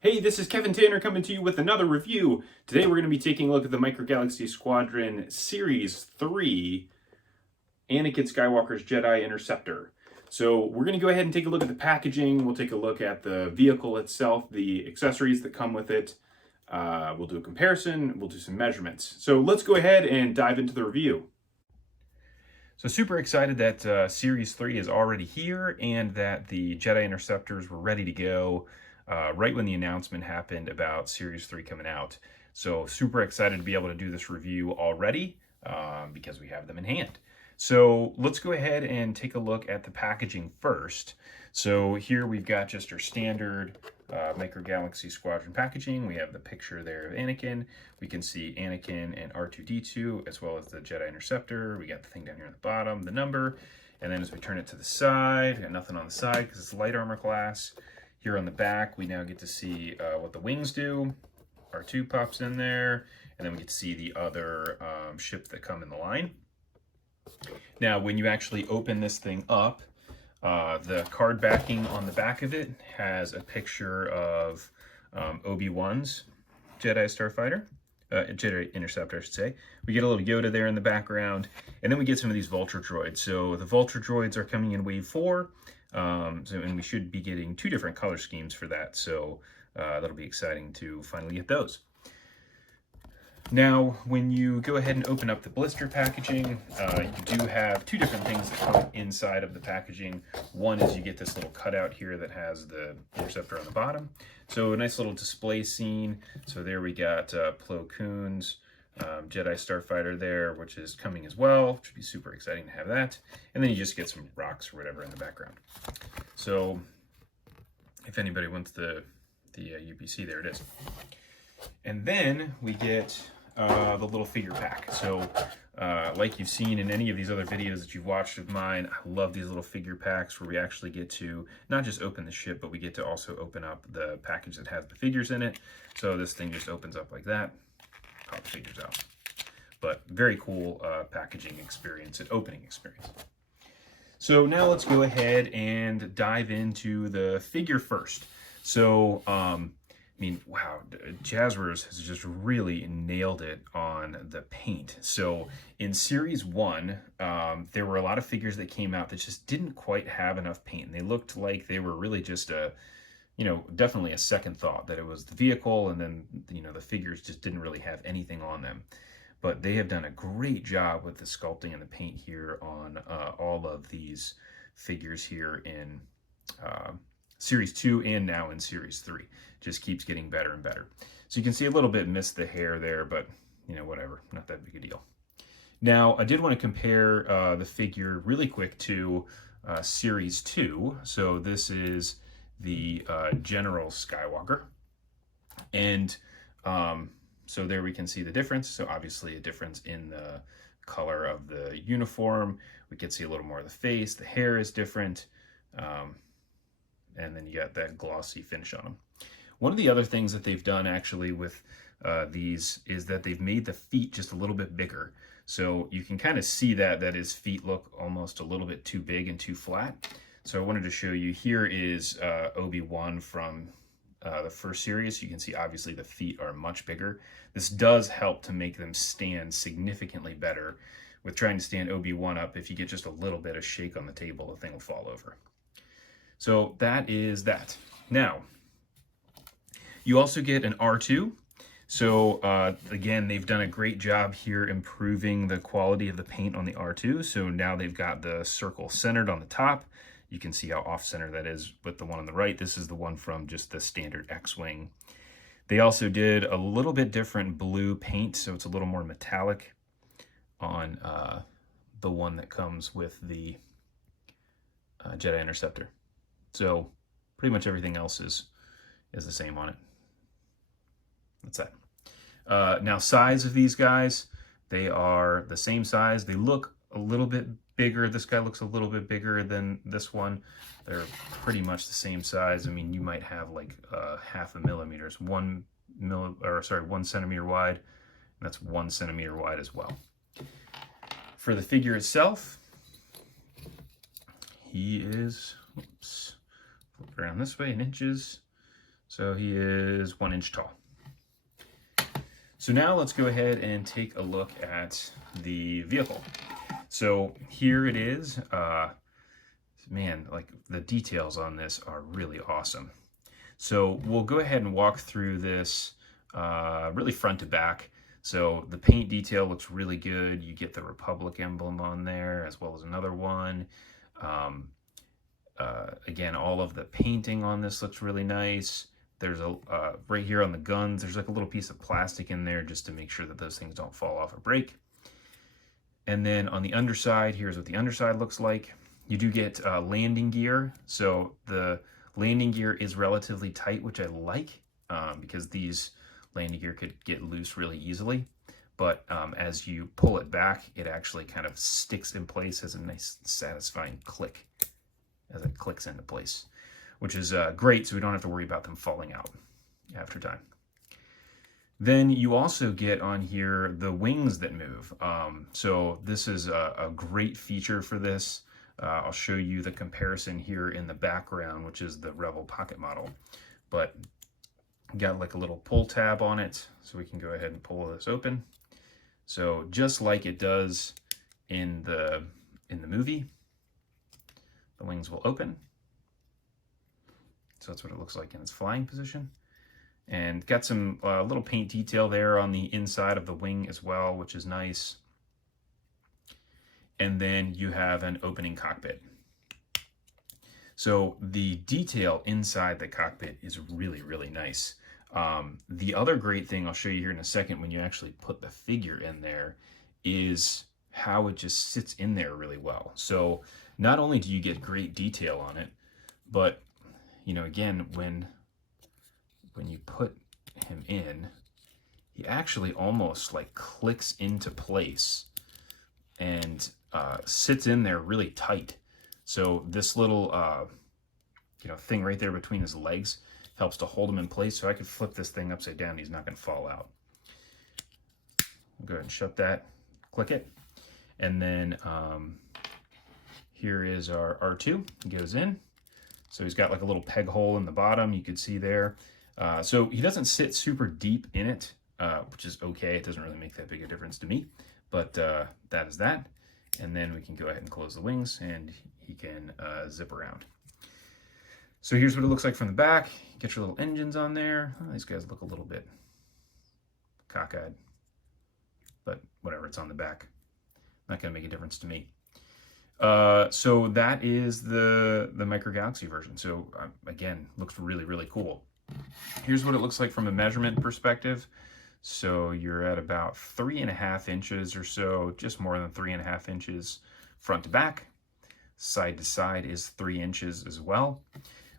Hey, this is Kevin Tanner coming to you with another review. Today we're going to be taking a look at the Micro Galaxy Squadron Series 3 Anakin Skywalker's Jedi Interceptor. So we're going to go ahead and take a look at the packaging. We'll take a look at the vehicle itself, the accessories that come with it. We'll do a comparison. We'll do some measurements. So let's go ahead and dive into the review. So super excited that Series 3 is already here and that the Jedi Interceptors were ready to go right when the announcement happened about Series 3 coming out. So super excited to be able to do this review already because we have them in hand. So let's go ahead and take a look at the packaging first. So here we've got just our standard Micro Galaxy Squadron packaging. We have the picture there of Anakin. We can see Anakin and R2-D2 as well as the Jedi Interceptor. We got the thing down here at the bottom, the number. And then as we turn it to the side, we got nothing on the side because it's light armor class. Here on the back, we now get to see what the wings do. R2 pops in there, and then we get to see the other ships that come in the line. Now, when you actually open this thing up, the card backing on the back of it has a picture of Obi-Wan's Jedi Starfighter, Jedi Interceptor, I should say. We get a little Yoda there in the background, and then we get some of these Vulture droids. So the Vulture droids are coming in Wave 4, and we should be getting 2 different color schemes for that. So that'll be exciting to finally get those. Now, when you go ahead and open up the blister packaging, you do have 2 different things that come inside of the packaging. One is you get this little cutout here that has the Interceptor on the bottom. So a nice little display scene. So there we got Plo Koon's Jedi Starfighter there, which is coming as well, which would be super exciting to have that. And then you just get some rocks or whatever in the background. So if anybody wants the UPC, there it is. And then we get the little figure pack. So like you've seen in any of these other videos that you've watched of mine, I love these little figure packs where we actually get to not just open the ship, but we get to also open up the package that has the figures in it. So this thing just opens up like that, pop the figures out. But very cool packaging experience and opening experience. So now let's go ahead and dive into the figure first. So I mean, wow, Jazzwares has just really nailed it on the paint. So in Series 1, there were a lot of figures that came out that just didn't quite have enough paint. And they looked like they were really just definitely a second thought that it was the vehicle, and then, the figures just didn't really have anything on them. But they have done a great job with the sculpting and the paint here on all of these figures here in Series 2 and now in Series 3. Just keeps getting better and better. So you can see a little bit missed the hair there, but whatever, not that big a deal. Now, I did want to compare the figure really quick to Series 2. So this is the General Skywalker. And so there we can see the difference. So obviously a difference in the color of the uniform. We can see a little more of the face. The hair is different. And then you got that glossy finish on them. One of the other things that they've done actually with these is that they've made the feet just a little bit bigger. So you can kind of see that his feet look almost a little bit too big and too flat. So I wanted to show you, here is Obi-Wan from the first series. You can see obviously the feet are much bigger. This does help to make them stand significantly better. With trying to stand Obi-Wan up, if you get just a little bit of shake on the table, the thing will fall over. So that is that. Now, you also get an R2. So again, they've done a great job here improving the quality of the paint on the R2. So now they've got the circle centered on the top. You can see how off-center that is with the one on the right. This is the one from just the standard X-Wing. They also did a little bit different blue paint, so it's a little more metallic on the one that comes with the Jedi Interceptor. So pretty much everything else is the same on it. That's that. Now, size of these guys, they are the same size. They look a little bit bigger. This guy looks a little bit bigger than this one. They're pretty much the same size. I mean, you might have like half a millimeter, 1 centimeter wide, and that's 1 centimeter wide as well. For the figure itself, he is, flip around this way in inches. So he is 1 inch tall. So now let's go ahead and take a look at the vehicle. So here it is. Man, like the details on this are really awesome. So we'll go ahead and walk through this really front to back. So the paint detail looks really good. You get the Republic emblem on there as well as another one. Again, all of the painting on this looks really nice. There's a right here on the guns, there's like a little piece of plastic in there just to make sure that those things don't fall off or break. And then on the underside, here's what the underside looks like. You do get landing gear. So the landing gear is relatively tight, which I like because these landing gear could get loose really easily. But as you pull it back, it actually kind of sticks in place as a nice satisfying click as it clicks into place, which is great, so we don't have to worry about them falling out after time. Then you also get on here the wings that move. So this is a great feature for this. I'll show you the comparison here in the background, which is the Rebel Pocket model. But got like a little pull tab on it, so we can go ahead and pull this open. So just like it does in the movie, the wings will open. So that's what it looks like in its flying position. And got some little paint detail there on the inside of the wing as well, which is nice. And then you have an opening cockpit. So the detail inside the cockpit is really, really nice. The other great thing I'll show you here in a second when you actually put the figure in there is how it just sits in there really well. So not only do you get great detail on it, but you know, again, when you put him in, he actually almost like clicks into place and sits in there really tight. So this little thing right there between his legs helps to hold him in place. So I could flip this thing upside down, he's not going to fall out. Go ahead and shut that, click it, and then here is our R2. He goes in. So he's got like a little peg hole in the bottom, you can see there. So he doesn't sit super deep in it, which is okay. It doesn't really make that big a difference to me, but that is that. And then we can go ahead and close the wings and he can zip around. So here's what it looks like from the back. Get your little engines on there. Oh, these guys look a little bit cockeyed, but whatever, it's on the back. Not gonna make a difference to me. So that is the Micro Galaxy version. So again, looks really, really cool. Here's what it looks like from a measurement perspective. So you're at about 3.5 inches or so, just more than 3.5 inches front to back. Side to side is 3 inches as well,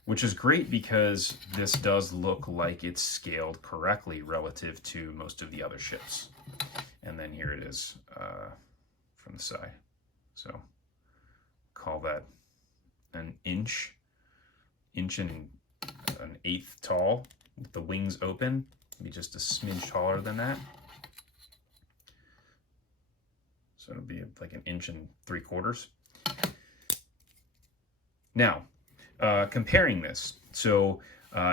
which is great because this does look like it's scaled correctly relative to most of the other ships. And then here it is from the side. So call that an inch and an eighth tall with the wings open. Maybe just a smidge taller than that. So it'll be like 1 3/4 inches. Now, comparing this. So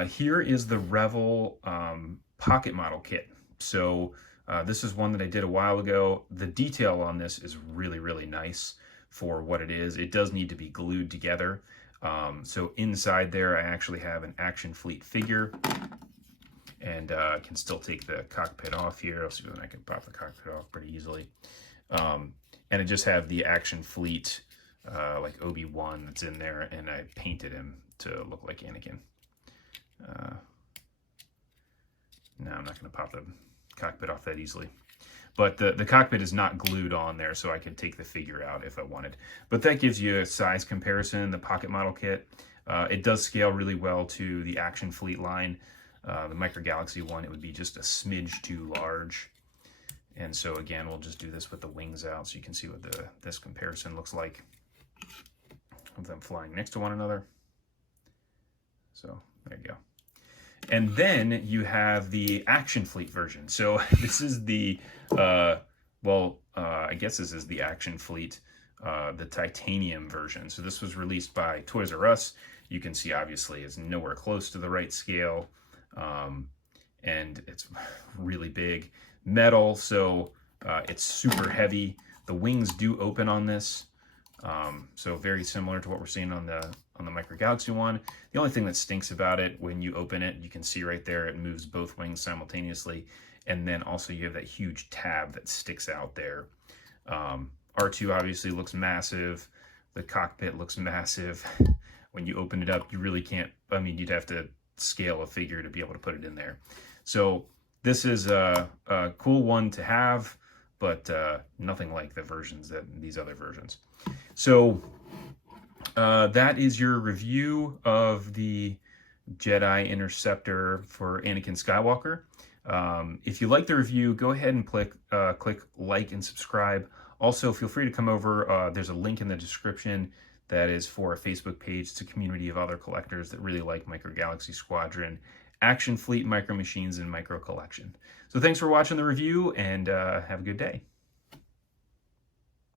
here is the Revel pocket model kit. So this is one that I did a while ago. The detail on this is really, really nice for what it is. It does need to be glued together. So inside there, I actually have an Action Fleet figure, and I can still take the cockpit off here. I'll see when I can pop the cockpit off pretty easily. And I just have the Action Fleet like Obi-Wan that's in there, and I painted him to look like Anakin. No, I'm not going to pop the cockpit off that easily. But the cockpit is not glued on there, so I could take the figure out if I wanted. But that gives you a size comparison, the pocket model kit. It does scale really well to the Action Fleet line. The Micro Galaxy one, it would be just a smidge too large. And so again, we'll just do this with the wings out so you can see what this comparison looks like of them flying next to one another. So there you go. And then you have the Action Fleet version. So this is the, I guess this is the Action Fleet, the titanium version. So this was released by Toys R Us. You can see obviously it's nowhere close to the right scale. And it's really big. Metal, so it's super heavy. The wings do open on this, so very similar to what we're seeing on the Micro Galaxy one. The only thing that stinks about it, when you open it, you can see right there, it moves both wings simultaneously, and then also you have that huge tab that sticks out there. R2 obviously looks massive. The cockpit looks massive. When you open it up, you really can't, I mean, you'd have to scale a figure to be able to put it in there. So this is a cool one to have, but nothing like the versions these other versions. So that is your review of the Jedi Interceptor for Anakin Skywalker. If you like the review, go ahead and click like and subscribe. Also, feel free to come over. There's a link in the description that is for a Facebook page. It's a community of other collectors that really like Micro Galaxy Squadron, Action Fleet, Micro Machines, and Micro Collection. So thanks for watching the review, and have a good day.